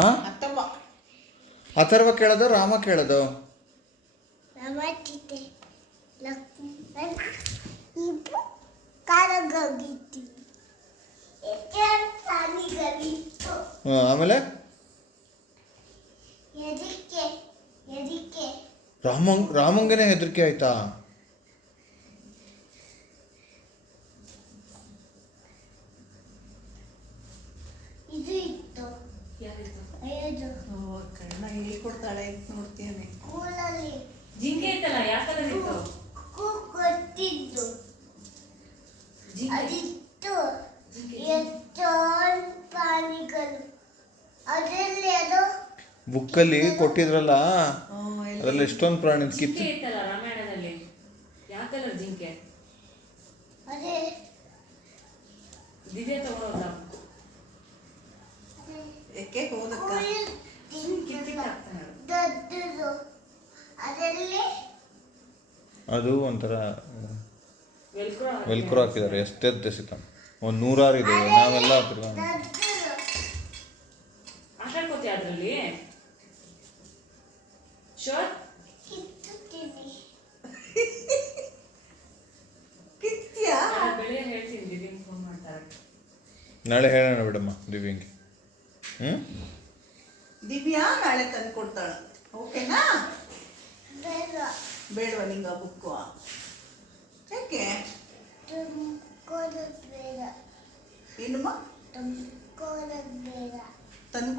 ಆ ಅಥರ್ವ ಕೇಳೋದು ರಾಮ ಕೇಳೋದು? ಆಮೇಲೆ ರಾಮಂಗನೇ ಹೆದರಿಕೆ ಆಯ್ತಾ? ಕಣ್ಣ ಹೇಳ್ಕೊಡ್ತಾಳೆ ನೋಡ್ತೀನಿ. ಜಿಂಕೆ ಇತ್ತಲ್ಲ, ಯಾಕಂದ್ರೆ ಇತ್ತು ಅದಿತ್ತು ಎಷ್ಟೊಂದು ಪ್ರಾಣಿಗಳು ಅದರಲ್ಲಿ ಅದು ಬುಕ್ಕಲ್ಲಿ ಕೊಟ್ಟಿದ್ರಲ್ಲ, ಅದರಲ್ಲಿ ಎಷ್ಟೊಂದು ಪ್ರಾಣಿ ಜಿಂಕೆ ಇತ್ತಲ್ಲ ರಾಮಾಯಣದಲ್ಲಿ. ಯಾಕಲ್ಲ ಜಿಂಕೆ? ಅದೇ ದಿವ್ಯ ತಗೊಳ್ಳೋದ ಯಾಕೆ ಹೋದಕ್ಕ ದೊಡ್ಡದು ಅದರಲ್ಲಿ ಅದು ಒಂಥರ ವೆಲ್ಕ್ರೋ ವೆಲ್ಕ್ರೋ ಹಾಕಿದ್ದಾರೆ. ಎಷ್ಟೆದ್ದು ಸಿಕ್ಕ ಒಂದು 100 ಇದೆ. ನಾವೆಲ್ಲ ದೊಡ್ಡದು ಆಟ ಆಡ್ಕೋತೀಯ ಅದ್ರಲ್ಲಿ? ಶೋರ್ ಕಿತ್ತುತ್ತೀನಿ. ಕಿತ್ಯಾ? ಬೆಳಿಗ್ಗೆ ಹೇಳ್ತೀನಿ, ದಿವ್ಯಂಗ್ ಫೋನ್ ಮಾಡ್ತಾರೆ. ನಾಳೆ ಹೇಳೋಣ ಬಿಡಮ್ಮ ದಿವ್ಯಂಗೆ. ದಿವ್ಯಾ ನಾಳೆ ತಂದು ಕೊಡ್ತಾಳೆ, ಓಕೆನಾ? ಬೇಡ ಬೇಡವಾ ನಿಂಗ ಬುಕ್ಕು? ಯಾಕೆ? ತುಂಬ್ಕೊಳ್ಳೋದು ಬೇಡ. ಏನಮ್ಮ ತುಂಬ್ಕೊಳ್ಳೋದು ಬೇಡ. ತಂದು